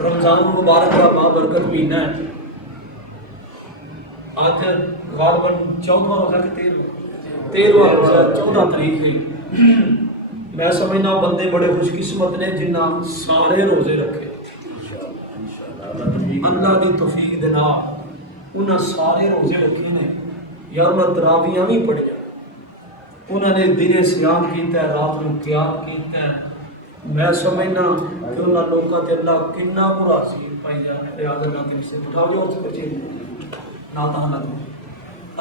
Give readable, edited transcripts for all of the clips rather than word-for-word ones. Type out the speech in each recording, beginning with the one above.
रमजान मुबारक का बाबरकत महीना है। आज गालबन 14वां रोजा कि 13वां रोजा 14 तारीख है। मैं समझना बंदे बड़े खुशकिस्मत ने जिन्ना सारे रोजे रखे अल्लाह की तौफीक दे नाल उन्हें सारे रोजे रखे ने या उन्हें तरावियां भी पढ़िया उन्होंने दिने सियाम किया रात में क्याम किया। मैं समझना कि उन्होंने लोगों से अल्लाह किन्ना बुरा सी पाई जाने रियाज अल्लाह के रिश्ते उठाओ जो उस बच्चे ना तो ना तो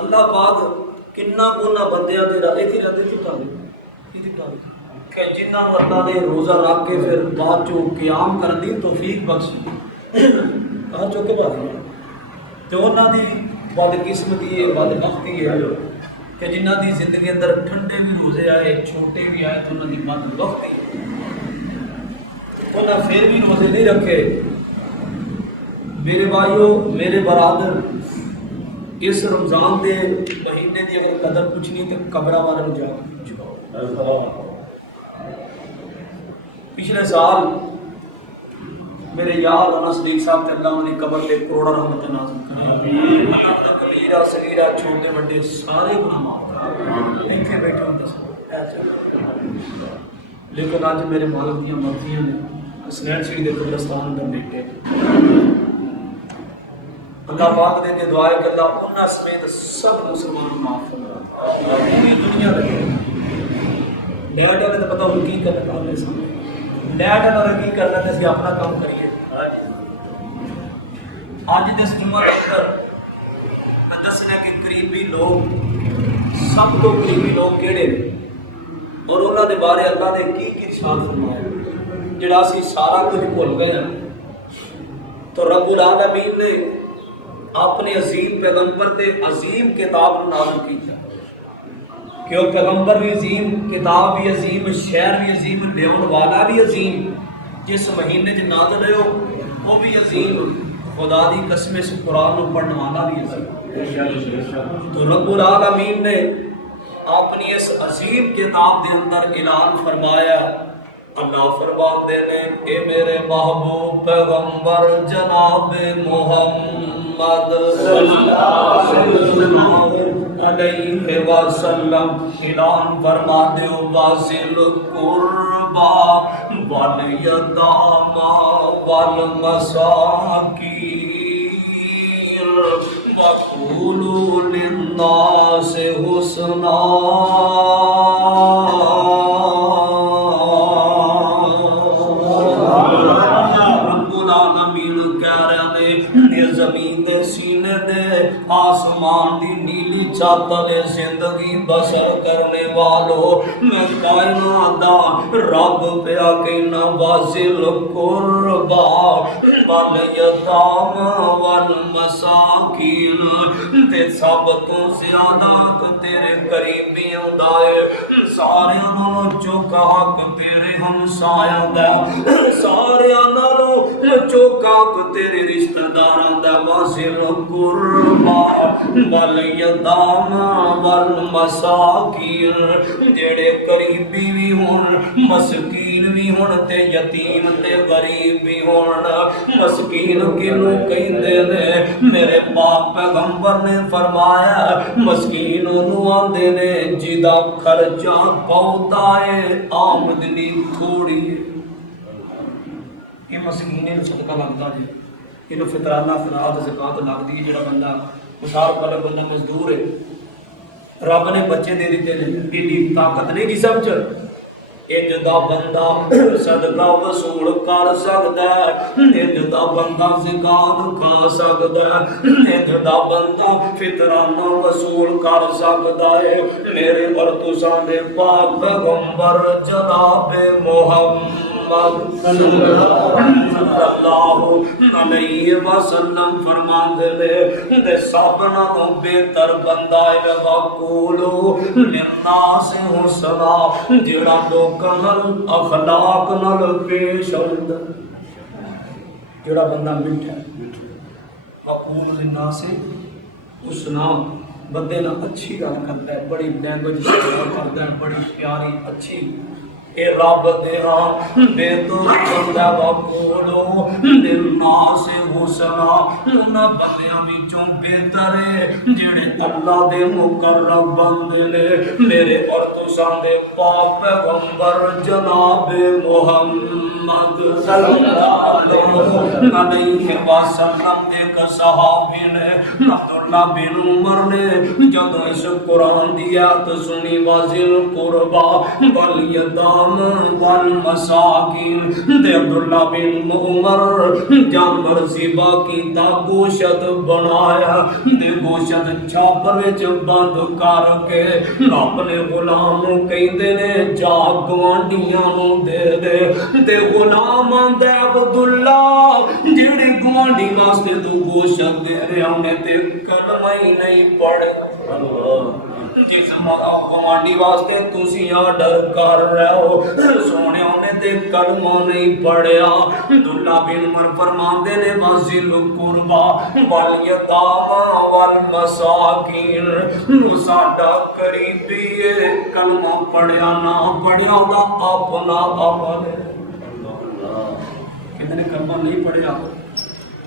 अल्लाह पाक किन्ना उन्होंने बंदियां दे राह थी रहते चुटा दे कि जिन्होंने अल्लाह ने रोज़ा रख के फिर बाद चो क्याम करने की तौफीक बख्श कहा चुके भाई तो उन्होंने बदकिस्मती है बदबख्ती है कि जिन्हों की जिंदगी अंदर ठंडे भी रोजे आए छोटे भी आए तो उन्होंने बदबख्ती उन्हें फिर भी रोजे नहीं रखे। मेरे भाइयों मेरे बरादर इस रमजान के महीने की अगर कदर पूछनी तो कब्र वाले जाओ। पिछले साल मेरे यार अना सदीक साहब ते अल्लाह उन्हें कब्र ले करोड़ा रहमत नाज़िल करे। कबीरा सगीरा छोटे बड़े सारे गुनाह माफ कर इतने बैठे होंगे लेकिन अज मेरे मालिक दी मर्जियां ने हसनैन शरीफ के कब्रिस्तान अंदर बैठे। अल्लाह पाक दे दुआ है कि अल्लाह उन्हां समेत सब मुसलमान माफ फरमा पूरी दुनिया दे लैट वाले तो पता उनकी करना काम है लैट वाला की करना तो असं अपना काम करिए। अज दस उम्र अंदर मैं दसना कि करीबी लोग सब तो करीबी लोग केड़े और उन्होंने बारे अल्लाह ने की इरशाद फरमाया जिहड़ा असीं सारा कुछ भुल गए हैं। तो रब्बुल आलमीन ने अपने अजीम पैगंबर ते अजीम किताब नाज़िल किया कि वह पैगंबर भी अजीम किताब भी अजीम शहर भी अजीम लियाउण वाला भी अजीम जिस महीने च नाज़िल है वो भी अजीम खुदा दी कसम से कुरान को पढ़ने वाला भी अजीम। तो रब्बुल आलमीन ने अपनी इस अजीम किताब के अंदर ऐलान फरमाया अल्लाह फरमाते ने ए मेरे महबूब पैगंबर जनाब मोहम्मद सल्लल्लाहु अलैहि वसल्लम ऐलान फरमा दो वासिल कुर्बा वल यतामा वल मसाकीन वक़ूलू लिन्नास हुस्ना। आसमान की नीली चादर जिंदगी बसर करने वालों मैं कायनात रब पिया कहना वाजिल कुर्बा वल यतामा वल मसाकीन ते सब तो ज्यादा तेरे करीबी आंदा है सारे नालों चौका हक तेरे हमसायां दा सारे नालों चौका हक तेरे रिश्तेदारां दा वाजिल कुर्बा वल यतामा वल मसाकीन जेड़े करीबी भी होण मस्कीन भी होण ते यतीम ते गरीब भी होण। मस्कीन किनू कहंदे ने मेरे पाक पैगंबर ने फरमाया मस्कीन नू आंदे ने जिदा खर्चा बहुता है आमदनी थोड़ी है ये मस्कीन नू सदका लगदा जी इन्हू फितराना फराद ज़कात लगदी है। जिहड़ा बंदा मिसाल वाला बंदा मजदूर है रब ने बच्चे दे दिते ने इन्नी ताकत नहीं जिसम च इंज दा बंदा सदका वसूल कर सकदा है इंज दा बंदा ज़कात खा सकदा है इंज दा बंदा फितराना वसूल कर सकदा है। मेरे और तुसां दे पाक पैगंबर जनाब मोहम्मद सल्लल्लाहु अलैहि वसल्लम फरमाते ने ते सब नालों बेहतर बंदा है वक़ूलू लिन्नास हुस्ना जेड़ा लोकां नाल अखलाक नाल पेश आउंदा जेड़ा बंदा मिठा वक़ूलू लिन्नास हुस्ना बंदे नाल अच्छी गल करता है बड़ी लैंग्वेज करता है बड़ी प्यारी अच्छी ए रब दे बेतु बंदा वक़ूलू से हुसना उन्हां बंदियां विचों बेहतर है जिहड़े अल्लाह दे मुकर्रब बंदे ने मेरे और तुसां दे पाक पैगंबर जनाब मुहम्मद सल्लल्लाहु अलैहि वसल्लम एक सहाबी ने अब्दुल्ला बिन उमर ने जदों इस कुरान दी आयत सुनी वाजिल कुरबा वल यताम वल मसाकिन ते अब्दुल्ला बिन उमर जानवर ज़िबा कीता गोशत बनाया ते गोशत छापर विच बंद करके अपने गुलाम नूं कहंदे ने जा गवांढियां नूं दे दे ते गुलाम आंदा अब्दुल्ला जिहड़ी गवांढी वास्ते तू गोशत दे रहा ने ते कलमा ही नहीं पढ़े जिस गवांढी वास्ते तुसी आर्डर कर रहे हो सोने ने ते कलमा नहीं पढ़िया अब्दुल्ला बिन उमर फरमांदे ने वाजिल कुरबा वल यतामा वल मसाकिन साडा करीबी कलमा पढ़िया ना पढ़िया दा अपना अमल कितने कलमा नहीं पढ़िया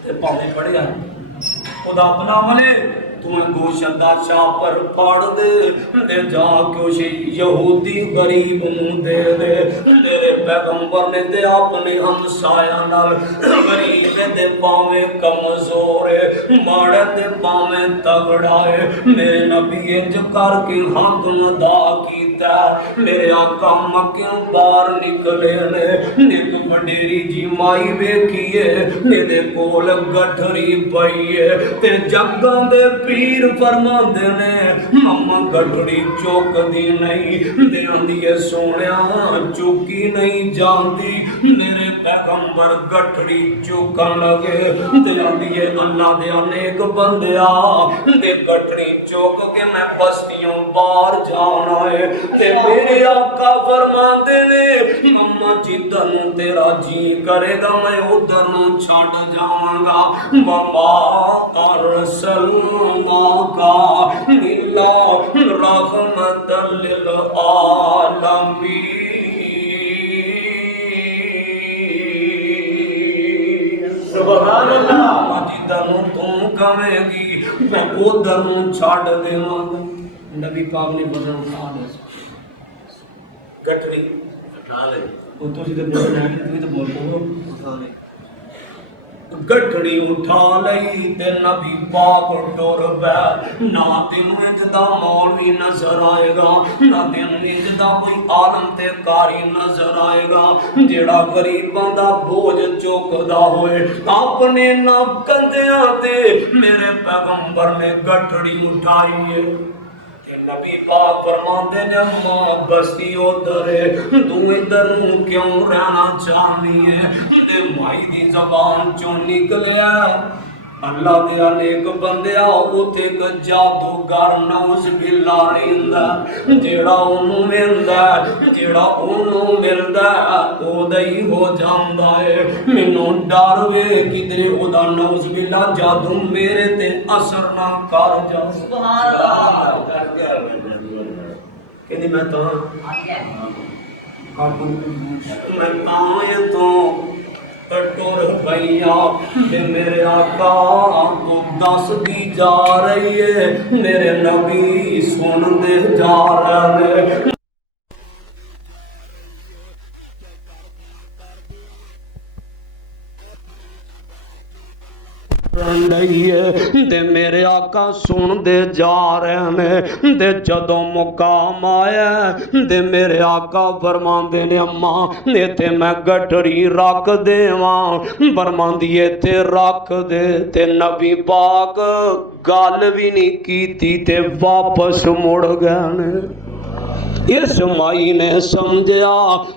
ते भावे पढ़िया खुदा अपना अमल है तू गोशत दा छापर फाड़ दे जाके उस यहूदी गरीब नूं दे दे तेरे पैगंबर ने ते अपने हमसाया नाल गरीब दे पावे कमजोर है माड़े दे पावे तगड़ा है मेरे नबी इंज करके हक अदा कीता मेरे आका मक्कियों बाहर निकले ने एक वडेरी जी माई वेखीए मेरे कोल गठरी पई है ते जग्गां दे पीर फरमांदे ने मम्मा गठड़ी चुकदी नहीं ते आंदी है सोनिया चुकी नहीं जांदी मेरे पैगंबर गठड़ी चुकन लगे ते आंदी है अल्लाह दे अनेक बंदिया ते गठड़ी चुक के मैं बस्तियों बाहर जाना है ते मेरे आका फरमांदे ने मम्मा जिधर नूं तेरा जी करेगा मैं उधर नूं छड़ जावांगा मम्मा अरसलना का इल्ला रहमतल लिल आलमीन सुभान अल्लाह जिधर नूं तू कहेगी मैं उधर नूं छड़ देवांगा नबी पाक ने बदन उठा लिया गठरी उठा ले वो तो जिधर बोल रहे हैं तो बोल उठा ले गठड़ी उठा लई ते नबी पाक टुर पै ना तेनू इंजदा मौलवी नजर आएगा ना तेनू इंजदा कोई आलम ते कारी नजर आएगा जेड़ा गरीबां दा बोझ चुकदा होए अपने ना कंधियां ते मेरे पैगंबर ने गठड़ी उठाई है नबी पाक फरमाते ने मां बस्ती उधर है तू इधर क्यों रहना चाहनी है ते माई दी जबान चों निकलिया अल्लाह दे अनेक बंदिया उथे एक जादूगर नौज बिल्ला रहिंदा जेड़ा ओनू मिलदा जेड़ा ओनू मिलदा ओदा ही हो जांदा है मैनू डर वे किधरे ओदा नौज बिल्ला जादू मेरे ते असर ना कर जा सुभान अल्लाह कहंदी मैं तां तो टुर पैया मेरे आका तू दस दी जा रही है मेरे नबी सुन दे जा रहे ते मेरे आका सुनते जा रहे ने ते जदों मुकाम आया ते मेरे आका फरमांदे ने अम्मा इत्थे मैं गठरी रख देवां फरमांदी इत्थे रख दे ते नबी पाक गल भी नहीं कीती ते वापस मुड़ गए ने इस माई ने समझा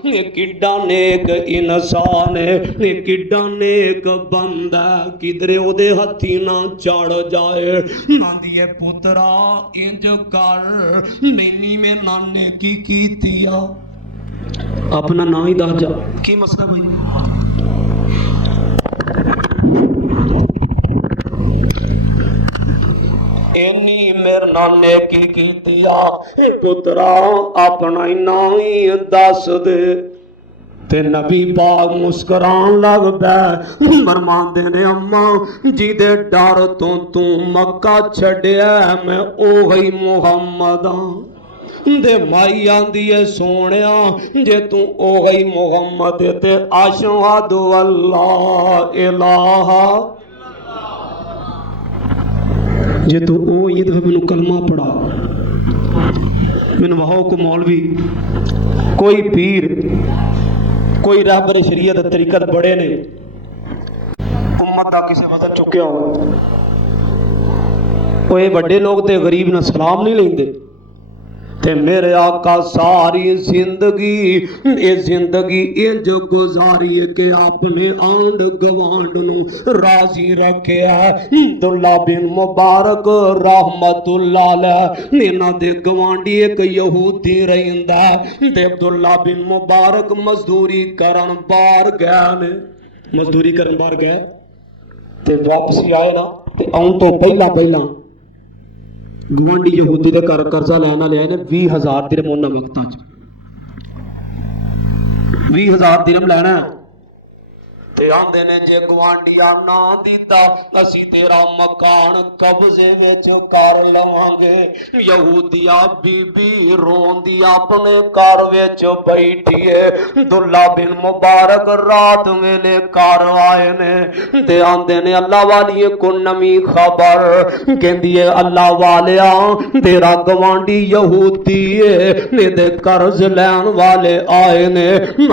ये किड्डा नेक इंसान है ये किड्डा नेक बंदा किधरे ओदे हथी ना चढ़ जाए आंदी है पुत्रा इंज कर मैनी में नाने की कीतिया अपना ना ही दस जा की मसला भाई इन्नी मेरे नाने की कीतिया पुत्रा अपना ही ना ही दस दे ते नबी पाक मुस्कुरान लग पै। फरमांदे ने अम्मा जिदे डर तो तू मक्का छड्या मैं ओही मुहम्मद हां। दे माई आंदी है सोनिया जे तू ओही मुहम्मद ते अशहदु अल्लाह इलाहा जे तू ओ ईद मैनू कलमा पढ़ा। मैनू वहाओ को मौलवी कोई पीर कोई रहबर शरीयत तरीकत बड़े ने उम्मत का किसी वजन चुक्या हो बड़े लोग ते गरीब ना सलाम नहीं लेंदे। ते मेरे आका सारी जिंदगी इंज गुजारी के अपने आंड गवांड नू राजी रखे। अब्दुल्ला बिन मुबारक रहमतुल्लाह अलैह इन्हां दे गवांडी एक यहूदी रहिंदा ते अब्दुल्ला बिन मुबारक मजदूरी करन बाहर गए ने। मजदूरी करन बाहर गए ते वापसी आए ना ते आउण तो पहला गवांडी यहूदी दे घर कर्जा लैन वाले आए ने 20,000 दिरहम उन्हां वक्तां च 20,000 दिरहम लैना ते आंदे ने जे गवांडिया ना दिता असी तेरा मकान कब्जे विच कर लवांगे। यहूदिया बीबी रोंदी अपने घर विच बैठी है। दुल्ला बिन मुबारक रात वेले घर आए ने ते आंदे ने अल्लाह वाली को नवी खबर कहंदी है अल्लाह वालिया तेरा गवांडी यहूदी है मेरे कर्ज लैन वाले आए ने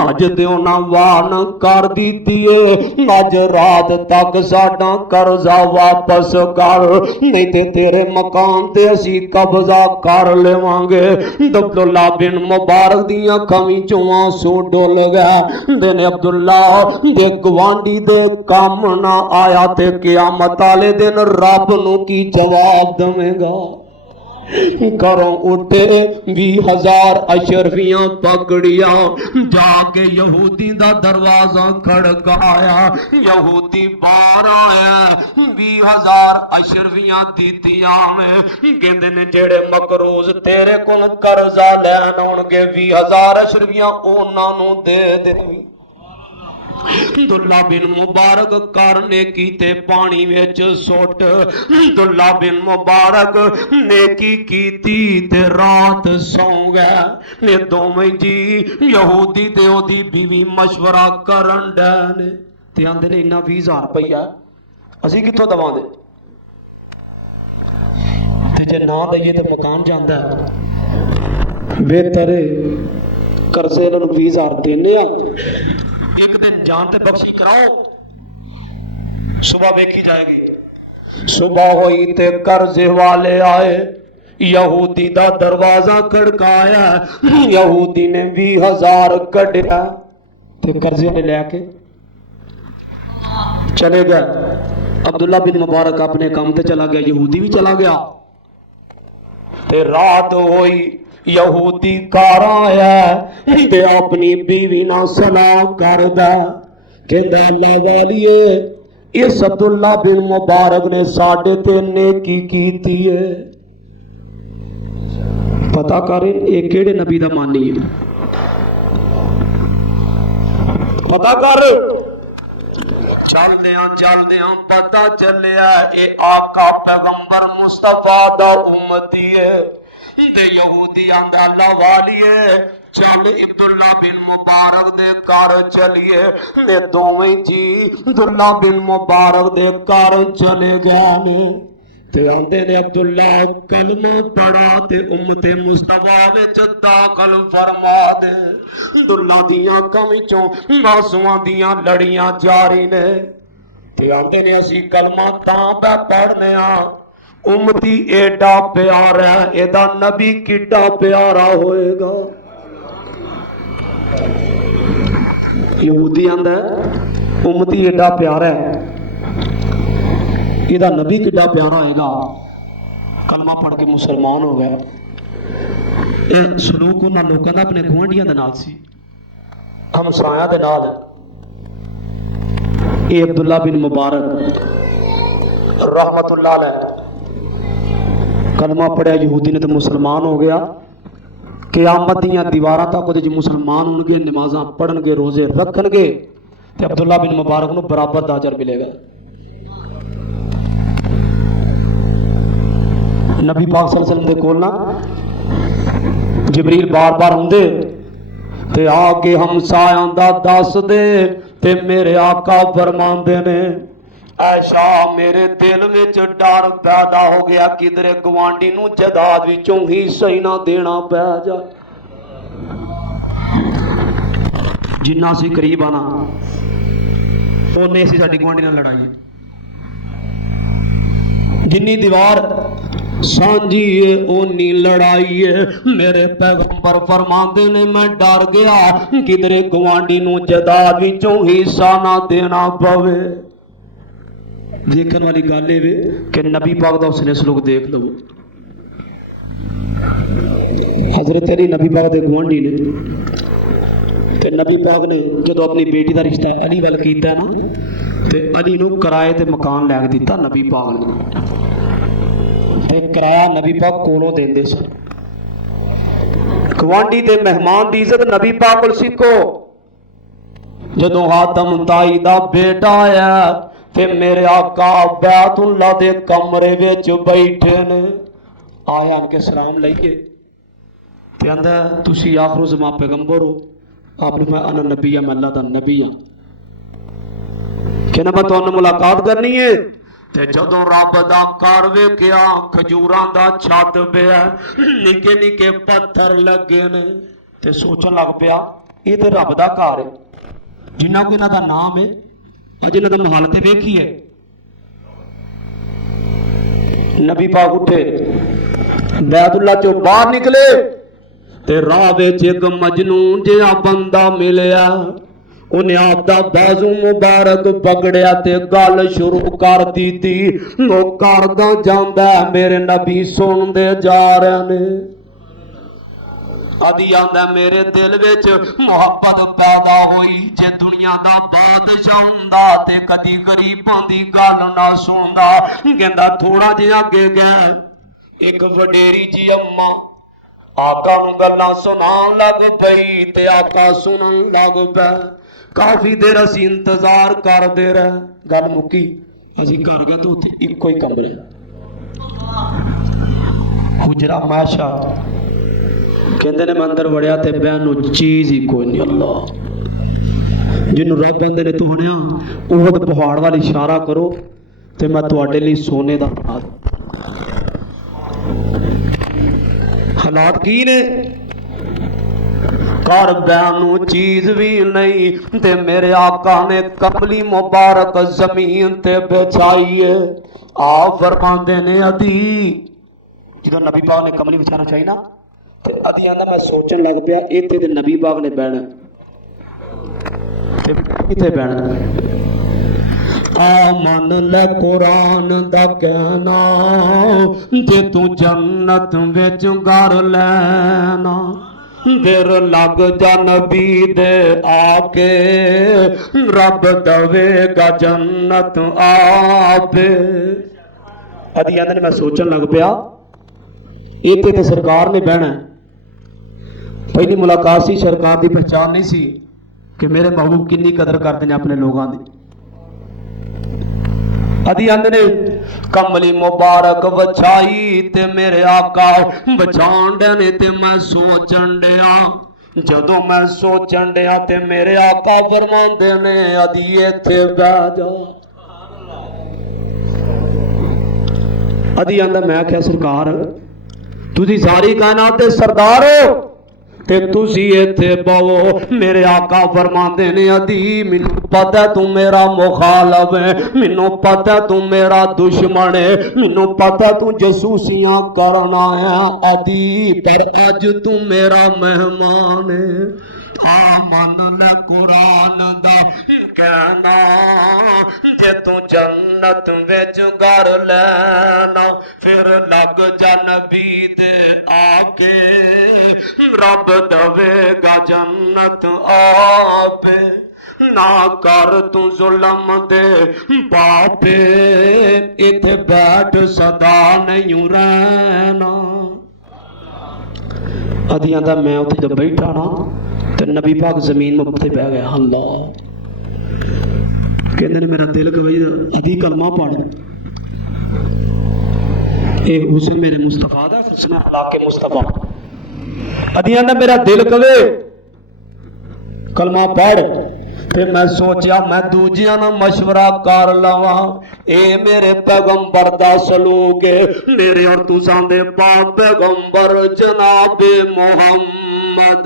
अज ते उन्हां वान कर दीती है अज रात तक साडा कर्जा वापस कर नहीं ते तेरे मकान ते असी कब्जा कर लेवांगे। अब्दुल्ला बिन मुबारक दियां अखां विचों आंसू डुल गए। देने अब्दुल्ला दे गवांडी दे काम ना आया ते क़यामत वाले दिन रब नूं की जवाब देवेगा। घरों उठे 20,000 अशरफियां पकड़िया जाके यहूदी दा दरवाजा खड़काया। यहूदी बाहर आया 20,000 अशरफियां दीतियां कहंदे ने जेड़े मकरूज तेरे कोल कर्जा लैन आउणगे 20,000 अशरफियां उन्हां नूं दे दे। दुल्ला बिन मुबारक करने की ते पानी विच सुट। दुल्ला बिन मुबारक नेकी कीती ते रात सौ गया। ने दोवें जी यहूदी ते ओदी बीवी मशवरा करन डे ते आंदे ने इन्ना 20,000 रुपया असी कित्थों दवांगे ते जे ना दईए ते मकान जांदा बेहतर कर्जे इन्हां नूं 20,000 देने एक दिन जान ते बख्शी कराओ सुबह देखी जाएगी। सुबह हुई ते कर्जे वाले आए यहूदी दा दरवाजा खड़काया। यहूदी ने 20,000 कढ़िया ते कर्जे ने लैके चले गए। अब्दुल्ला बिन मुबारक अपने काम ते चला गया यहूदी भी चला गया ते रात हुई यहूदी घर आया ते अपनी बीवी ना सलाम करदा कहंदा अल्लाह वालिए इस अब्दुल्ला बिन मुबारक ने साडे ते नेकी कीती है पता कर ये केड़े नबी दा मानी है पता कर। चलदे पता चलिया ये आका पैगंबर मुस्तफा दा उम्मती है। यहूदी आंदा अल्लाह वालिए चल अब्दुल्ला बिन मुबारक दे घर चलिए। ने दोवें जी अब्दुल्ला बिन मुबारक दे घर चले गए ते आंदे ने अब्दुल्ला कलमा पढ़ा ते उम्मते मुस्तफा विच दाखल फरमा दे। अब्दुल्ला दियां अखां विचों आंसुआं दियां लड़ियां जारी ने ते आंदे ने असी कलमा तां पै पढ़ने उम्मती एडा प्यारा एदा नबी किड्डा प्यारा होएगा। यहूदी आंदा उम्मती एडा प्यारा है एदा नबी किड्डा प्यारा होएगा। कलमा पढ़ के मुसलमान हो गया। ਇਹ सलूक उन्हां लोगों का अपने गुआंढियां दे नाल सी हमसाया दे नाल। ये अब्दुल्ला बिन मुबारक रहमतुल्लाह अलैह कलमा पढ़िया यहूदी ने तो मुसलमान हो गया। क़यामत दीयां दीवारां तक ਉਹਦੇ 'ਚ मुसलमान होणगे, नमाज़ां पढ़नगे, रोज़े रखणगे ते अब्दुल्ला बिन मुबारक नूं बराबर दा अजर मिलेगा। नबी पाक सल्लल्लाहु अलैहि वसल्लम दे कोल ना जिबरील बार बार आउंदे ते आके हमसायां दा दस दे ते मेरे आका फरमांदे ने ऐशा मेरे दिल विच डर पैदा हो गया किधरे गवांडी नूं जायदाद विचों हिस्सा ही ना देना पै जा। जिन्ना सी करीब आना उन्ने सी साडी गवांडी नाल लड़ाई। जिन्नी दीवार सांझी है ओनी लड़ाई है। मेरे पैगंबर फरमाते ने मैं डर गया किधरे गवांडी नूं जायदाद विचों हिस्सा ना देना पवे। देखने वाली गल ये कि नबी पाक दा उसने सलूक देख लो। हजरत अली नबी पाक दे गुआंढी ने ते नबी पाक ने जो अपनी बेटी का रिश्ता अली वाल कीता ना ते अली नूं किराए ते मकान लैके दिता नबी पाक ने ते किराया नबी पाक कोलों देंदे सन। गुआंढी ते मेहमान की इज्जत नबी पाक कोल सीखो। जदों हातम ताई दा बेटा आया ते मेरे आका बैतुल्ला दे कमरे विच बैठे ने आया इनके सलाम लईए ते आंदा तुसी आखिर ज़मा पैगंबर हो। आपने मैं अन नबी मैं अल्लाह दा नबी हाँ कहना मैं तुहानू मुलाकात करनी है। ते जदों रब दा घर वेखिया खजूरां दा छत पिया निके निके पत्थर लगे ने ते सोचन लग पिया ये ते रब दा घर है जिन्ना कोई इन्हां दा नाम है अज इन्हां दा हालत वेखिए। नबी पाक उठे बैतुल्ला चों बाहर निकले ते राह विच एक मजनून जिहा बंदा मिलिया। उन्हें आपदा बाजू मुबारक पकड़िया ते गल शुरू कर दी थी। वो करदा जांदा मेरे नबी सुनदे जा रहे ने। अदी आंदा मेरे दिल विच मुहब्बत पैदा हुई जे दुनिया दा बादशाह हुंदा ते कदी गरीबां दी गल ना सुनदा। कहंदा थोड़ा जिहा अगे गया एक वडेरी जी अम्मा आका नूं गल्लां सुनाउण लग पई ते आका सुनन लग पिया। काफी देर असी इंतजार करते रहे गल मुक्की असी घर गए तो उत्थे इको ही कमरे हुजरा माशा कहते ने मैं अंदर वड़िया ते बहन चीज ही कोई नहीं। अल्लाह जिन्हों रब बंदे ने तुहणिया उहद पहाड़ वाल इशारा करो ते मैं तुहाडे लई सोने दा बना हालात की ने घर बैनू चीज भी नहीं ते मेरे आका ने कमली मुबारक जमीन ते बिछाई है। आप फरमाते ने अदी जो नबी पाक ने कमली बिछाना चाहिए ना ते अदी आंदा मैं सोचन लग पिया इत्थे ते नबी पाक ने बहना ते किथे बहना। मन ले कुरान दा कहना जे तू जन्नत विच घर लैना देर लग जा नबी दे आके रब दवेगा जन्नत आपे। अदी आंदे मैं सोचन लग पिया इत्थे ते सरकार ने बहना। पहली मुलाकात सी सरकार की पहचान नहीं सी कि मेरे महबूब किन्नी कदर करते हैं अपने लोगों की। अदी आंदे ने कमली मुबारक बछाई ते मेरे आका बचाण डे ते मैं सोचन डिया। जदों मैं सोचन डिया ते मेरे आका फरमांदे ने अदी इत्थे बैठ जा। अदी आंदा मैं क्या सरकार तुसी सारी कायनात दे सरदार हो ते तुसी इत्थे बवो। मेरे आका फरमांदे ने अदी मैनू पता तू मेरा मुखालफ है, मैनू पता तू मेरा दुश्मन है, मैनू पता तू जसूसियां करना है अदी पर अज तू मेरा मेहमान है। मन ले कुरान दा कहना जे तू जन्नत विच घर लैना फिर लग जा नबी दे आके रब दवेगा जन्नत आपे। ना कर तू जुल्म दे पापे इथे बैठ सदा नहीं रहना। अदियां दा मैं उत्थे जब बैठा ना ते नबी पाक जमीन में उत्ते बह गया। अल्लाह कहते ने मेरा दिल गवाई अदी कलमा पढ़ ए हुसन मेरे मुस्तफा दा हुसन अखलाक मुस्तफा अदियां दा मेरा दिल कवे कलमा पढ़। फिर मैं सोचा मैं दूजियां ना मशवरा कर लवा ए मेरे पैगंबर दा सलूक है मेरे और तुसां दे पाक पैगंबर जनाबे मोहम्मद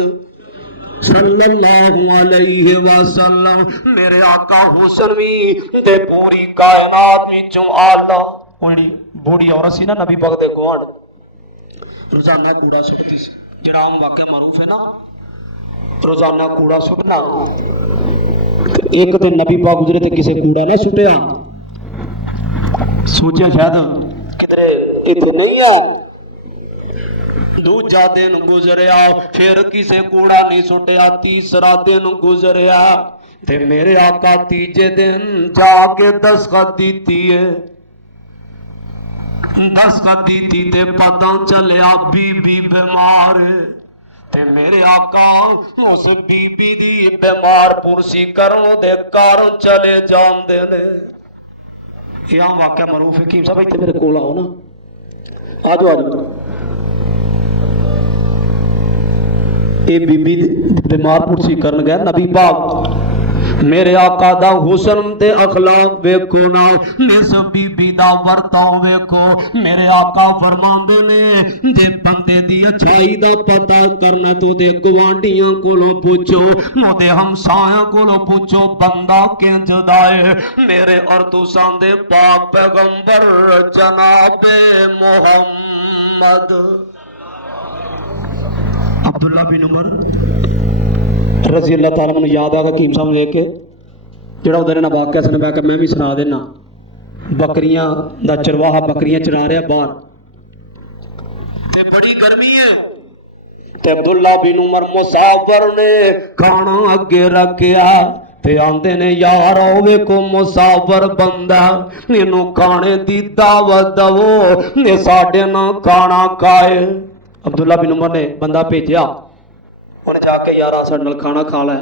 सल्लल्लाहु अलैहि वसल्लम मेरे आका हुसन भी ते पूरी कायनात विचों आला ओड़ी बूढ़ी औरत सी ना नबी पाक दे गुआंढ रोजाना कूड़ा सुट्टदी सी जेड़ा आम वाकया मारूफ है ना रोजाना कूड़ा सुट्टना एक दिन नबी पाक गुजरे थे किसी कूड़ा ना सुटिया सोचा शायद किधरे इतने नहीं है। दूजा दिन गुजरिया फिर किसी कूड़ा नहीं सुटिया तीसरा दिन गुजरिया ते मेरे आका तीजे दिन जाके दस्तखत दी है दस्तखत दी ते पता चलिया बीबी बीमार है ते मेरे आका उस बीबी दी बीमार पुरसी करों दे कारण चले जांदे ने। यह वाकया मरूफ हकीम साहब इत्थे मेरे कोल आओ ना आ जाओ ये बीबी बीमार पुरसी करन गया नबी पाक मेरे आका दा हुस्न ते अखलाक वेखो ना इस बीबी दा वर्ताव वेखो मेरे आका फरमांदे ने जे बंदे दी अच्छाई दा पता करना तो दे गवांढियां कोलों पूछो ओदे हमसायां कोलों पूछो बंदा किंज दा है मेरे और तुसां दे पाक पैगंबर जनाबे मोहम्मद अब्दुल्ला बिन उमर रजी अल्लाह ताला मैनूं याद आ हकीम साहब देख के जेड़ा उधर ना वाकया सुन मैं भी सुना देना बकरियां दा चरवाहा बकरियां चरा रहा बाहर ते बड़ी गर्मी है ते अब्दुल्ला बिन उमर मुसाफिर ने खाना अगे रखिया ते आंदे ने यार आओ वेखो मुसाफिर बंदा इनू खाने दी दावत दवो ने साडे नाल खाना खाए। अब्दुल्ला बिन उमर ने बंदा भेजा उन्हें जाके यार साडे नाल खाना खा लै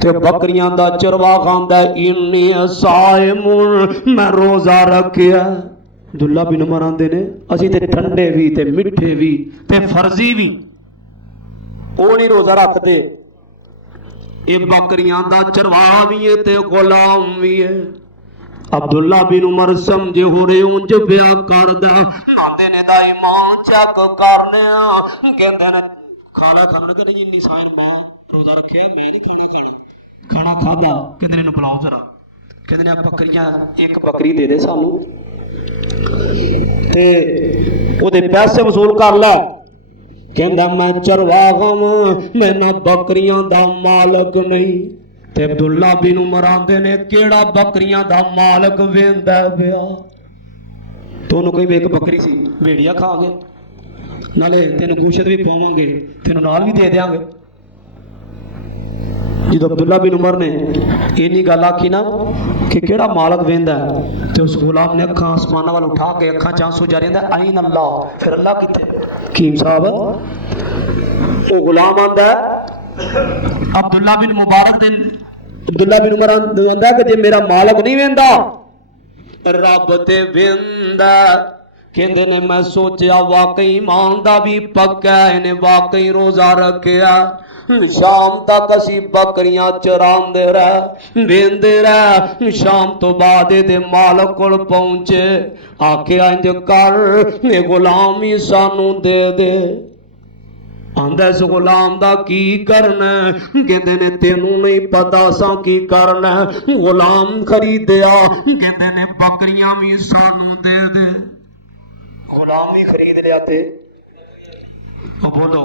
ते बकरियां दा चरवा खांदा इन्नी साइमुन मैं रोजा रखिया। अब्दुल्ला बिन उमर आंदे ने असीं ते ठंडे भी ते मिठे भी ते फर्जी भी ओ नहीं रोजा रखते ये बकरियां दा चरवा भी है ते गुलाम भी है। अब्दुल्ला बिन उमर समझे हो रे उंज ब्याह करदा आंदे ने दा ईमान चेक करने कहंदे ने खाना खाने के नहीं इन्नी साइन मां रोजा रखिया मैं नहीं खाना खादा कहते ने बुलाओ जरा कहते ने बकरियां एक बकरी दे दे सानू ते ओदे पैसे वसूल कर लै कहंदा मैं चरवाहा मैं ना बकरियां दा मालक नहीं ते अब्दुल्ला बिन उमर आंदे ने केड़ा बकरियां दा मालक वेंदा पिया तोनू कोई एक बकरी सी भेड़िया खा गए नाले तेन गोशत भी पावांगे तेन नाल भी दे देंगे। जो अब्दुल्ला बिन उमर ने इन्नी गल आखी ना कि केड़ा मालक वेंदा ते उस गुलाम ने अखां आसमानां वाल उठा के अखां च आंसू जारी आंदा आइन अल्लाह फिर अल्लाह किथे हकीम साहब ओ गुलाम आंदा अब्दुल्ला बिन मुबारक दिन अब्दुल्ला बिन उमर आंदा कि जे मेरा मालक नहीं वेंदा रब ते वेंदा कहते ने मैं सोचा वाकई ईमान दा भी पक्का इन्हें वाकई रोजा रखिया शाम तक असी बकरियां चरांदे रह वेंदे रह शाम तो बाद दे मालक कोल पहुंचे आखिया इंज कर ये गुलाम ही सानू दे दे आंदा इस गुलाम दा की करना कहते ने तेनू नहीं पता सा की करना गुलाम खरीदया कहते ने बकरियां भी सानू दे दे गुलाम भी खरीद लिया थे बोलो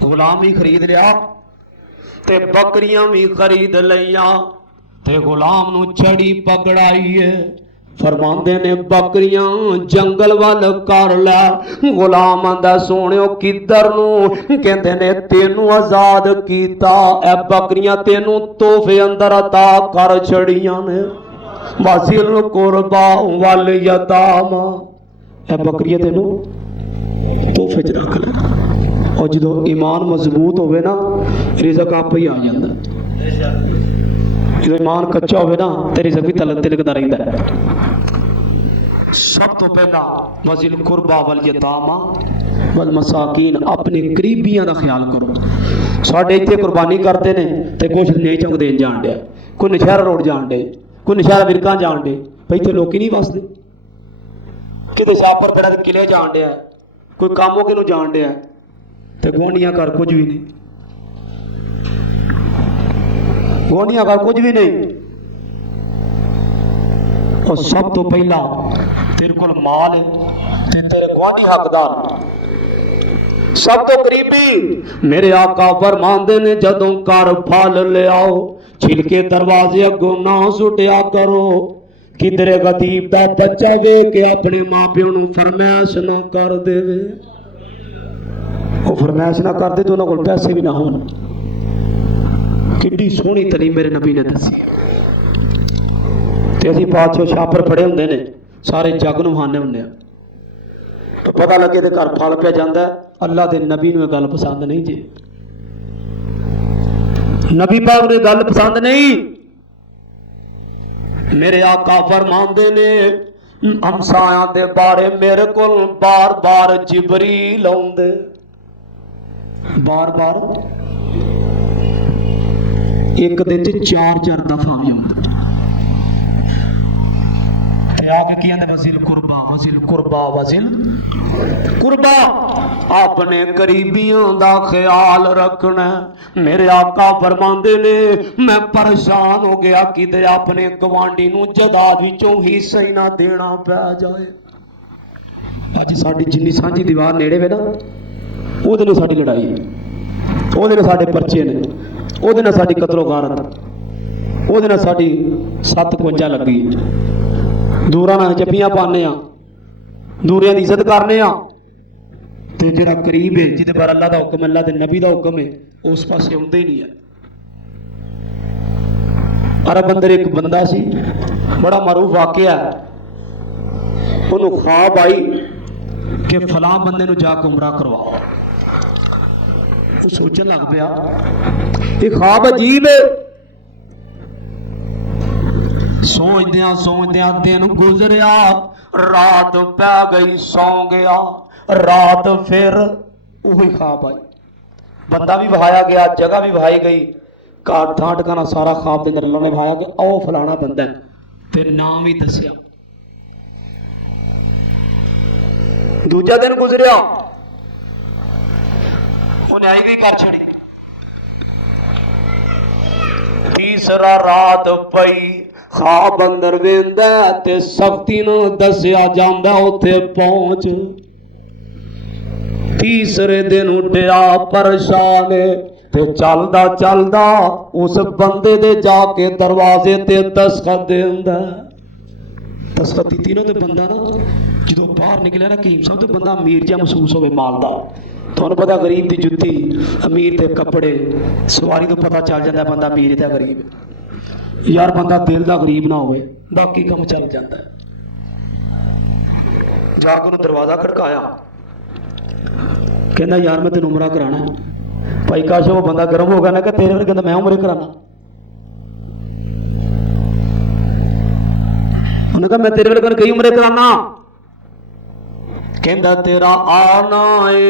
गुलाम भी खरीद लिया ते बकरियां भी खरीद लिया ते गुलाम नू छड़ी पकड़ाई है फरमांदे ने बकरियां जंगल वाल कर लै गुलाम आंदा सोहणियो किधर नू कहंदे ने तेनू आजाद कीता ए बकरियां तेनू तोहफे अंदर अता कर छड़ियां ने वासिल कुरबा वल यतामा ए बकरियां तेनू तो ਖੌਫ ਵਿੱਚ ਰੱਖ ਲੈ। और जो ईमान मजबूत होवे ना रिज़्क आपे ही आ जाता। जो ईमान कच्चा होवे ना तो रिज़्क भी तिलकदा रहिंदा है। सब तो पहला वज़िल कुरबा वल यतामा वल मसाकीन, अपने करीबियां दा ख्याल करो। साडे इत्थे कुर्बानी करते ने ते कुछ नहीं चौक देन जान दिया, कोई नशहरा रोड जान दे, कोई नशहरा विरकां जान दे, भाई इत्थे लोकी नहीं वसदे, किते शाहपुर पेड़ा दे किले जान दिया, कोई कामों के नूं जान दिया ते गोंडियां कर कुछ भी नहीं, गोंडियां कर कुछ भी नहीं। और सब तो पहला तेरे को माल है ते तेरे गुआंढी हकदार, सब तो करीबी मेरे आका फरमांदे ने जदों घर फल ले आओ छिलके दरवाजे अगों ना सुटिया करो। किधरे गरीब दा बच्चा वे के अपने मां प्यो नूं फरमाइश ना कर देवे, वो फरमाइश ना कर दे तो उन्हां कोल पैसे भी ना होण। किड्डी सोहनी तलीम मेरे नबी ने दसी। ते असीं पातशाह छापर फड़े हुंदे ने सारे जग नूं हाने हुंदे आ, तो पता लगे ते घर फल पिया जांदा है। अल्लाह दे नबी नूं गल पसंद नहीं जी, नबी पाक नूं गल पसंद नहीं। मेरे आका फरमांदे ने हमसायां दे बारे मेरे कोल बार बार जिबरील आउंदे, बार बार एक दिन च 4-4 दफा भी आउंदे ते आके की आंदे वज़िल कुरबा वज़िल कुरबा वज़िल कुरबा, अपने करीबियों दा ख्याल रखना। मेरे आका फरमांदे ने मैं परेशान हो गया किते अपने गवांडी नूं जायदाद विचों हिस्सा ही ना देना पै जाए। अज साडी जिन्नी सांझी दीवार नेड़े वे ना ਉਹਦੇ ਨਾਲ ਸਾਡੀ ਲੜਾਈ ਹੈ, ਉਹਦੇ ਨਾਲ ਸਾਡੇ ਪਰਚੇ ਨੇ, ਉਹਦੇ ਨਾਲ ਸਾਡੀ ਕਤਲੋ ਗਾਰਤ, ਉਹਦੇ ਨਾਲ ਸਾਡੀ 751 ਲੱਗੀ। ਦੂਰਾਂ ਨਾਲ ਜੱਫੀਆਂ ਪਾਉਂਦੇ ਆ, ਦੂਰਿਆਂ ਦੀ ਇੱਜ਼ਤ ਕਰਨੇ ਆ, ਤੇ ਜਿਹੜਾ ਕਰੀਬ ਹੈ ਜਿਹਦੇ ਪਰ ਅੱਲਾ ਦਾ ਹੁਕਮ, ਅੱਲਾ ਦੇ ਨਬੀ ਦਾ ਹੁਕਮ ਹੈ, ਉਸ ਪਾਸੇ ਆਉਂਦੇ ਨਹੀਂ ਹੈ। ਅਰਬ ਅੰਦਰ ਇੱਕ ਬੰਦਾ ਸੀ, ਬੜਾ ਮਾਰੂਫ ਵਾਕਿਆ, ਉਹਨੂੰ ख्वाब आई कि फलां बंदे नूं जा के उमरा करवाओ। सोचन लग पिया ये ख्वाब अजीब है। सोचदियां सोचदियां दिन गुजरिया, रात पै गई, सौ गया, रात फिर वही ख्वाब आई, बंदा भी बहाया गया, जगह भी बहाई गई, घर थां ठिकाना सारा ख्वाब दे अंदर अल्लाह ने बहाया कि आओ फलाना बंदा ते नाम भी दसिया। दूजा दिन गुजरिया, उन्हें आई गई कर छड़ी। तीसरा रात पई, ख्वाब अंदर वेंदा ते सख्ती नूं दसिया जांदा उत्थे पहुंच। तीसरे दिन उठिया परेशान ते चलदा चलदा उस बंदे दे जाके दरवाजे ते दस्तखत देंदा। दस्तखत दी तीनों ते बंदा ना जो बाहर निकलिया ना कीम साहब तो बंदा अमीर जिहा महसूस होवे, मालदार। तुहानूं पता गरीब दी जुत्ती, अमीर दे कपड़े, सवारी तो पता चल जाता बंदा अमीर ते गरीब। यार बंदा दिल दा गरीब ना होवे, बाकी काम चल जाता है। जाके उन्हें दरवाजा खड़काया, कहना यार मैं तेन उमरा कराना। भाई काश वो बंदा गर्म हो गया ना कि तेरे फिर कहता मैं उमरे कराना। उन्हें कहा मैं तेरे फिर कई उमरे कराना। कहता तेरा आना है,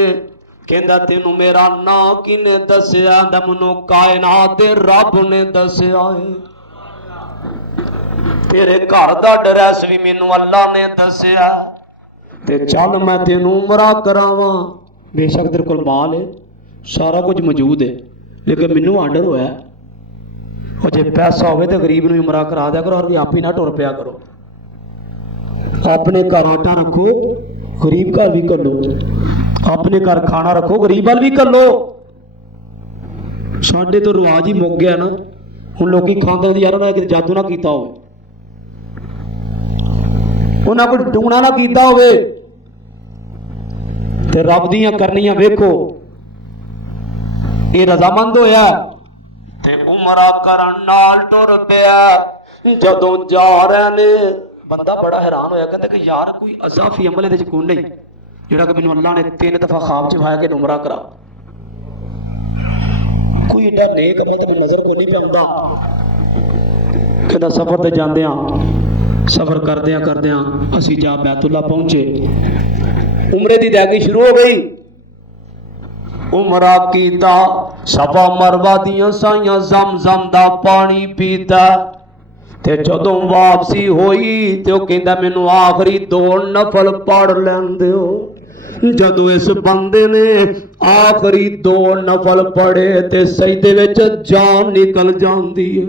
कहता तेनू मेरा ना किने दसिया? मैनू कायनात दे रब ने दसिया है। तेरे घर दा एड्रैस भी मैनू अल्लाह ने दसिया। ते चल मैं तेनू उमरा करावां। बेशक तेरे कोल माल है, सारा कुछ मौजूद है, लेकिन मैनू आर्डर होया और जे पैसा होवे तो गरीब नूं उमरा करा दिया करो, और आप ही ना टुर पिया करो। अपने घर आटा रखो, गरीब घर भी कर लो, अपने घर खाना रखो, गरीब वाल भी कर लो। साडे तो रिवाज ही मुक गया ना, हुण लोग खांदे यार उन्हें किते जादू ना कीता हो, उन्हें कोई टूना ना कीता होवे ते रब दियां करनियां वेखो। ये रजामंद होया ते उमरा करन नाल टुर पिया। जदों जा रहे ने बंदा बड़ा हैरान होया, कहता कि यार कोई अजाफी अमल इहदे च कोई नहीं, ਜਿਹੜਾ ਕਿ ਮੈਨੂੰ ਅੱਲਾ ਨੇ 3 ਦਫਾ ਖਾਬ ਚ ਵਿਖਾਇਆ ਕਿ ਉਮਰਾ ਕਰਾ। ਕੋਈ ਏਡਾ ਨੇਕ ਅਮਲ ਤਾਂ ਮੈਨੂੰ ਨਜ਼ਰ ਕੋਈ ਨਹੀਂ ਪਿਆਉਂਦਾ। ਕਹਿੰਦਾ ਸਫ਼ਰ ਤੇ ਜਾਂਦਿਆਂ ਸਫ਼ਰ ਕਰਦਿਆਂ ਅਸੀਂ ਜਾ ਬੈਤੁੱਲਾ ਪਹੁੰਚੇ। ਉਮਰੇ ਦੀ ਅਦਾਇਗੀ ਸ਼ੁਰੂ ਹੋ ਗਈ। ਉਮਰਾ ਕੀਤਾ, ਸਫਾ ਮਰਵਾ ਦੀਆਂ ਸਾਈਆਂ ਜ਼ਮ-ਜ਼ਮ ਦਾ ਪਾਣੀ ਪੀਤਾ। ਤੇ ਜਦੋਂ ਵਾਪਸੀ ਹੋਈ ਤੇ ਉਹ ਕਹਿੰਦਾ ਮੈਨੂੰ ਆਖਰੀ 2 ਨਫਲ ਪੜ ਲੈਣ ਦਿਓ। ਜਦੋਂ ਇਸ ਬੰਦੇ ਨੇ ਆਖਰੀ 2 ਨਫਲ ਪੜੇ ਤੇ ਸਜਦੇ ਵਿੱਚ ਜਾਨ ਨਿਕਲ ਜਾਂਦੀ ਹੈ।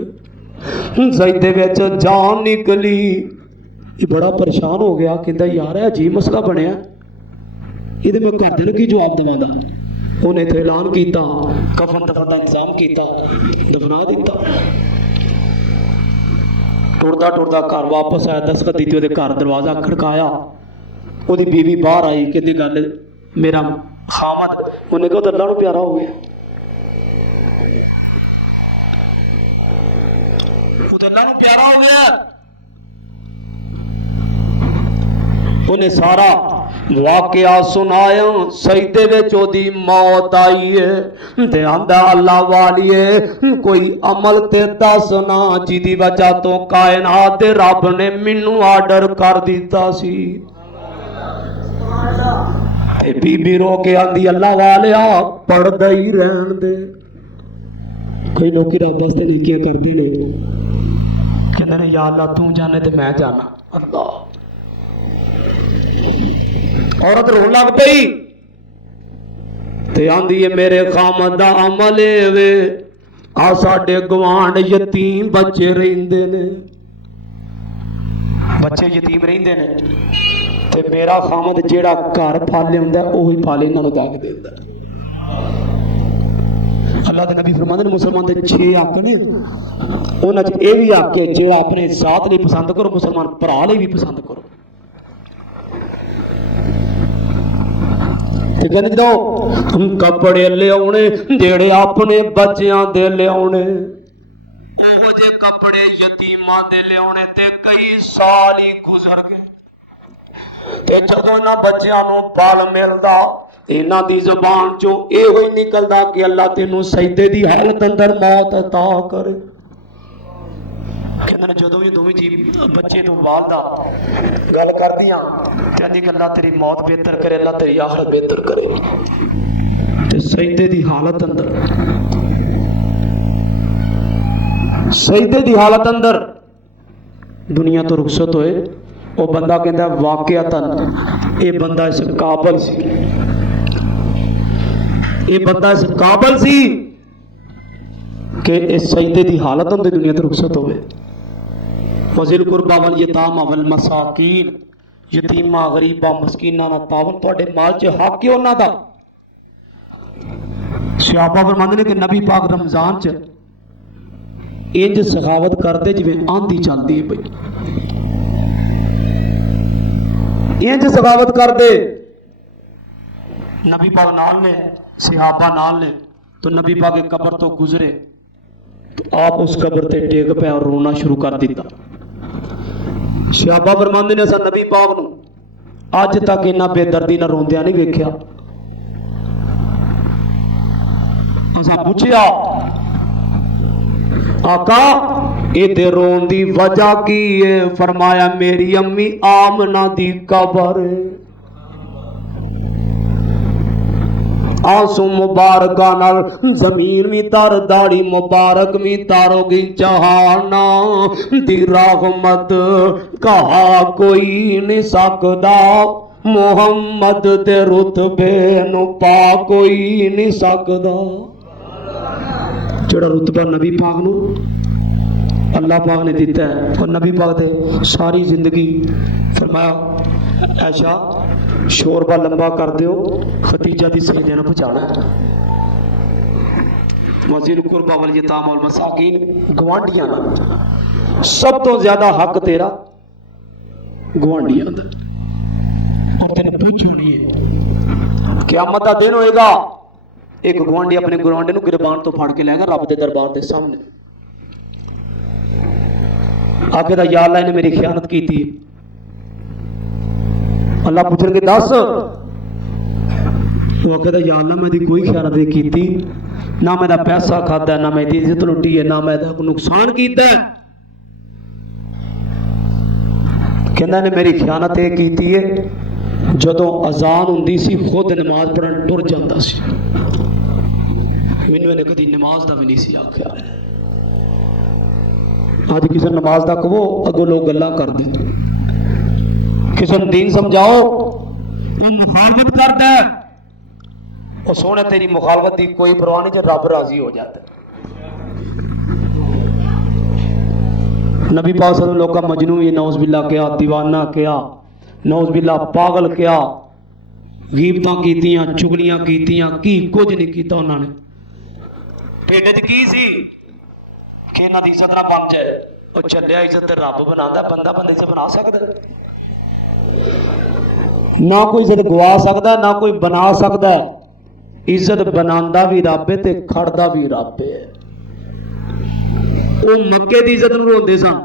ਸਜਦੇ ਵਿੱਚ ਜਾਨ ਨਿਕਲੀ। ਇਹ ਬੜਾ ਪਰੇਸ਼ਾਨ ਹੋ ਗਿਆ। ਕਹਿੰਦਾ ਯਾਰ ਇਹ ਅਜੀਬ ਮਸਲਾ ਬਣਿਆ, ਇਹਦੇ ਮੈਂ ਘਰਦਿਆਂ ਨੂੰ ਕੀ ਜਵਾਬ ਦੇਵਾਂਗਾ। ਉਹਨੇ ਇੱਥੇ ਐਲਾਨ ਕੀਤਾ, ਕਫਨ ਦਫਨ ਦਾ ਇੰਤਜ਼ਾਮ ਕੀਤਾ, ਦਫਨਾ ਦਿੱਤਾ। ਟੁਰਦਾ ਘਰ ਵਾਪਸ ਆਇਆ, ਦਸਤਕ ਦਿੱਤੀ, ਉਹਦੇ ਘਰ ਦਰਵਾਜ਼ਾ ਖੜਕਾਇਆ। ਉਹਦੀ ਬੀਵੀ ਬਾਹਰ ਆਈ, ਕਹਿੰਦੀ ਗੱਲ ਮੇਰਾ ਖਾਮਦ। ਉਹਨੇ ਕਿਹਾ ਉਹ ਤਾਂ ਅੱਲਾ ਨੂੰ ਪਿਆਰਾ ਹੋ ਗਿਆ, ਉਹ ਤਾਂ ਅੱਲਾ ਨੂੰ ਪਿਆਰਾ ਹੋ ਗਿਆ। ਉਹਨੇ ਸਾਰਾ ਵਾਕਿਆ ਸੁਣਾਇਆ। ਸਜਦੇ ਵਿੱਚ ਉਹਦੀ ਮੌਤ ਆਈ ਹੈ ਤੇ ਆਂਦਾ ਅੱਲਾ ਵਾਲੀਏ ਕੋਈ ਅਮਲ ਤੇ ਦੱਸ ਨਾ ਜਿਹਦੀ ਵਜ੍ਹਾ ਤੋਂ ਕਾਇਨਾਤ ਦੇ ਰੱਬ ਨੇ ਮੈਨੂੰ ਆਰਡਰ ਕਰ ਦਿੱਤਾ ਸੀ। ਤੇ ਬੀਬੀ ਰੋ ਕੇ ਆਂਦੀ ਅੱਲਾ ਵਾਲਿਆ ਪੜਦਾ ਹੀ ਰਹਿਣ ਦੇ। ਕਈ ਲੋਕੀ ਰੱਬ ਵਾਸਤੇ ਨੇਕੀਆਂ ਕਰਦੇ ਨੇ, ਕਹਿੰਦੇ ਨੇ ਯਾ ਅੱਲਾ ਤੂੰ ਜਾਣੇ ਤੇ ਮੈਂ ਜਾਣਾ। ਅੱਲਾ औरत रोन लग पई ते आंदी है मेरे खामद दा अमल वे आ साडे गवांड यतीम बच्चे रहिंदे ने, बच्चे यतीम रहिंदे ने ते मेरा खामद जेड़ा घर फाले हुंदा ओही फाले इन्हां नूं दा के देंदा। अल्लाह दे नबी फरमांदे ने मुसलमान दे 6 हक ने, उन्हां च इह भी हक है जेड़ा अपने साथ लई पसंद करो, मुसलमान भरा लई भी पसंद करो। कपड़े लियाने जेड़े अपने बच्चियां दे लियाने, ओहो जे कपड़े यतीमां दे लियाने ते कई साल ही गुजर गए। ते जदों इन्हां बच्चियां नूं फल मिलदा इन्हां दी ज़बान चों इहो ही निकलदा कि अल्लाह तैनूं सजदे दी हालत अंदर मौत अता करे। कहंदे ने जदों भी दोवें जी बच्चे तो वालदा गल करदियां ते आंदी कि अल्लाह तेरी मौत बेहतर करे, अल्लाह तेरी आखिरत बेहतर करे। ते सजदे दी हालत अंदर, सजदे दी हालत अंदर दुनिया तो रुखसत होए। वो बंदा कहंदा वाकयातन ये बंदा इस काबिल सी, ये बंदा इस काबिल सी कि इस सजदे दी हालत अंदर दुनिया तो रुखसत होवे। वज़िल कुरबा वल यतामा वल मसाकीन, यतीमा गरीबा मस्कीना दा तावन तुहाडे माल च हक है उन्हां दा। सहाबा फरमांदे ने कि नबी पाक रमजान च इंज सखावत करदे जिवें आंधी चलदी है पई, इंज सखावत करदे। नबी पाक नाल ने, सहाबा नाल ने, तो नबी पाक एक कब्र तो गुजरे तो आप उस कब्र ते टेक पे और रोना शुरू कर दिता। सहाबा फरमांदे ने असां नबी पाक नूं अज तक इन्ना बेदर्दी ना रोंदिया नहीं वेख्या। असां पुछया आका इहदे रोन दी वजह की है? फरमाया मेरी अम्मी आमना दी कब्र है। आंसू मुबारक नाल जमीन भी तर, दाढ़ी मुबारक भी तारोगी जहाना दी रहमत कहा कोई नहीं सकदा, मुहम्मद दे रुतबे नूं पा कोई नहीं सकदा। जेड़ा रुतबा नबी पाक नूं अल्लाह पाक ने दिता है और नबी पाक दे सारी जिंदगी फरमाया ऐशा शोरबा लंबा कर दियो, खतीजा दी सजदे नूं पहुंचाना। वज़िल कुरबा वल यतामा वल मसाकीन, गवांढियां दा सब तो ज्यादा हक तेरा गवांढियां दा। और तेने पूछनी है क़यामत दा दिन होएगा, एक गवांढी अपने गवांढी नूं गिरबान तो फड़ के लेगा रब दे दरबार दे सामने, आखेगा या अल्लाह ने मेरी खयानत की थी। अल्लाह पूछेंगे दस वो कहता या अल्लाह मैं कोई खैरत नहीं कीती, ना मैं पैसा खादा, ना मैं इज्जत लुटी है, ना मैं नुकसान किया। कहता ने मेरी खयानत यह की है, जदों अजान हुंदी सी खुद नमाज पढ़न टुर जाता सी, मैनू इन्हें कभी नमाज का भी नहीं सी आख्या। अज किसी नमाज का कहो अगों लोग गल्लां करदे, किसी दीन समझाओ मुखालफत करदा। और सोने तेरी मुखालफत की कोई परवाह नहीं, रब राजी हो जाता। नबी पाक सल्लल्लाहु अलैहि वसल्लम का मजनू ये नौज बिल्ला क्या, दीवाना क्या, नौज बिल्ला पागल क्या, गीबतां कीतियां, चुगलियां कीतियां, की कुछ नहीं कीता उन्होंने। ढिड च की सी कि इन्हां दी इज्जत ना बन जाए। वो छड्डिया इज्जत ते रब बनांदा, बंदा बंदे च बना सकदा ना, कोई इज्जत गवा सकदा ना कोई बना सकदा। इज्जत बनांदा भी रब है ते खड़दा भी रब है। वो मक्के की इज्जत नूं रोंदे सन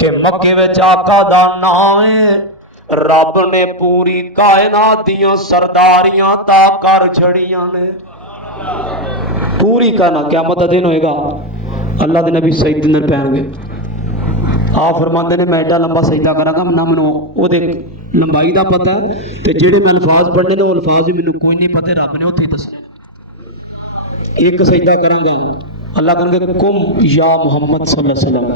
कि मक्के विच आका दा नाम है, रब ने पूरी कायनात दियां सरदारियां ता कर छड़ियां ने। पूरी कायनात क़यामत दा दिन होएगा, अल्लाह दे नबी सजदे अंदर पैणगे। आप फरमाते ने मैं एडा लंबा सजदा करांगा, ना मैनूं ओहदे लंबाई का पता ते जेड़े मैं अल्फाज पढ़ने ने वो अल्फाज भी मैनूं कोई नहीं पता, रब ने उत्थे दसने। एक सजदा करांगा, अल्लाह कहेंगे कुम या मोहम्मद सल्लल्लाहु अलैहि वसल्लम,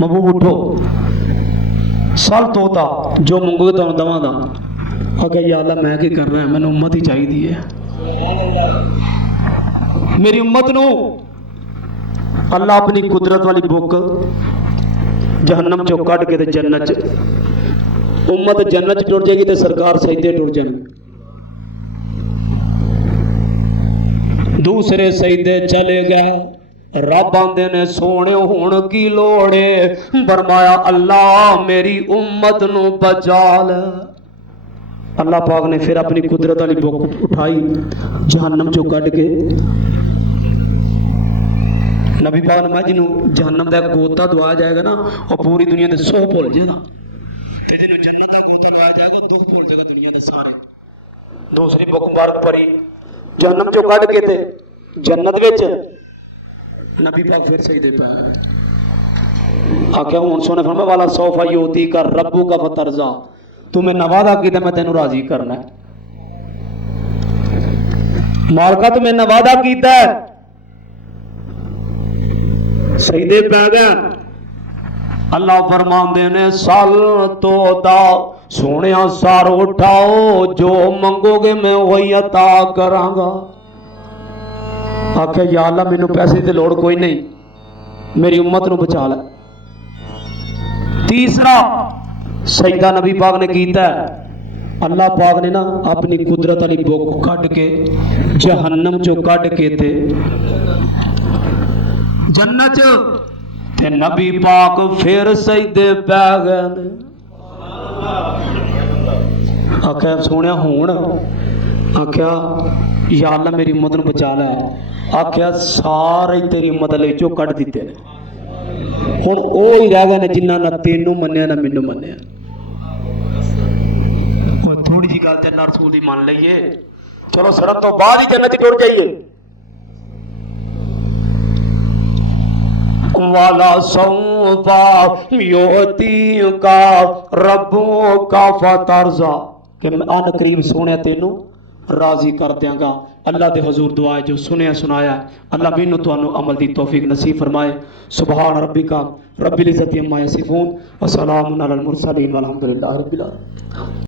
महबूब उठो, सल तोता जो मंगोगे तुहानूं दवांगा। आगे या अल्लाह मैं की करना है, मैनूं उम्मत ही चाहिदी है। मेरी उम्मत नूं अल्लाह अपनी कुदरत वाली बुक जहन्नम चो कढ़ के ते जन्नत च, उम्मत जन्नत च टुर जाएगी तो सरकार सजदे टुर जाएंगे। दूसरे सजदे चले गए, रब आंदे ने सोने हुण की लोड़े, फरमाया अल्लाह मेरी उम्मत नू बचा ले। अल्लाह पाक ने फिर अपनी कुदरत वाली बुक उठाई, जहन्नम चो कढ़ के नबी पाक ने जिन्हों जहन्नम का गोता दवाया जाएगा ना, और पूरी दुनिया के सौ भुल जाएगा, ते जिन्हों जन्नत का गोता लवाया जाएगा वो दुख भुल जाएगा दुनिया के सारे। दूसरी बुक मुबारक पढ़ी, जहन्नम चो कढ़ के ते जन्नत विच नबी पाक फिर सजदे पे आख्या हुण सोने फरमाया वाला सौफा योती का रब्बू का फतरजा, तुम्हें नवादा कीता मैं तेनू राजी करना है। मालका तुम्हें नवादा कीता है, सजदे पै गए। अल्लाह फरमांदे ने साल तो दा सोने सार उठाओ, जो मंगोगे मैं वही अता करांगा। आखे या अल्लाह मैनू पैसे की लोड़ कोई नहीं, मेरी उम्मत नू बचा ले। तीसरा सजदा नबी पाक ने कीता है, अल्लाह पाक ने ना अपनी कुदरत वाली बुक कढ़ के जहन्नम चो कढ़ के ते जन्नत ते नबी पाक फिर सजदे पै गए। आख्या सोने हुण, आख्या या अल्लाह मेरी उम्मत नू बचा लै। आख्या सारे तेरी उम्मत ले चो कढ़ दिते ने, हुण ओ ही रह गए ने जिन्हां ना तेनू मन्निया ना मैनू मन्निया। थोड़ी जी गल ते अल्लाह रसूल दी मान लईए, चलो सड़न तो बाद ही जन्नत टुर जाइए। वाला सौफा योती का रब्बू का फतरजा, कि मैं अन करीब सोने तेनू राजी कर देंगा। अल्लाह के हजूर दुआ जो सुनिया सुनाया, अल्लाह मैनू तुहानू अमल की तौफीक नसीब फरमाए। सुबहान रब्बिका रब्बिल इज्जति अम्मा यसिफून व सलामुन अलल मुरसलीन वल्हम्दुलिल्लाहि रब्बिल आलमीन।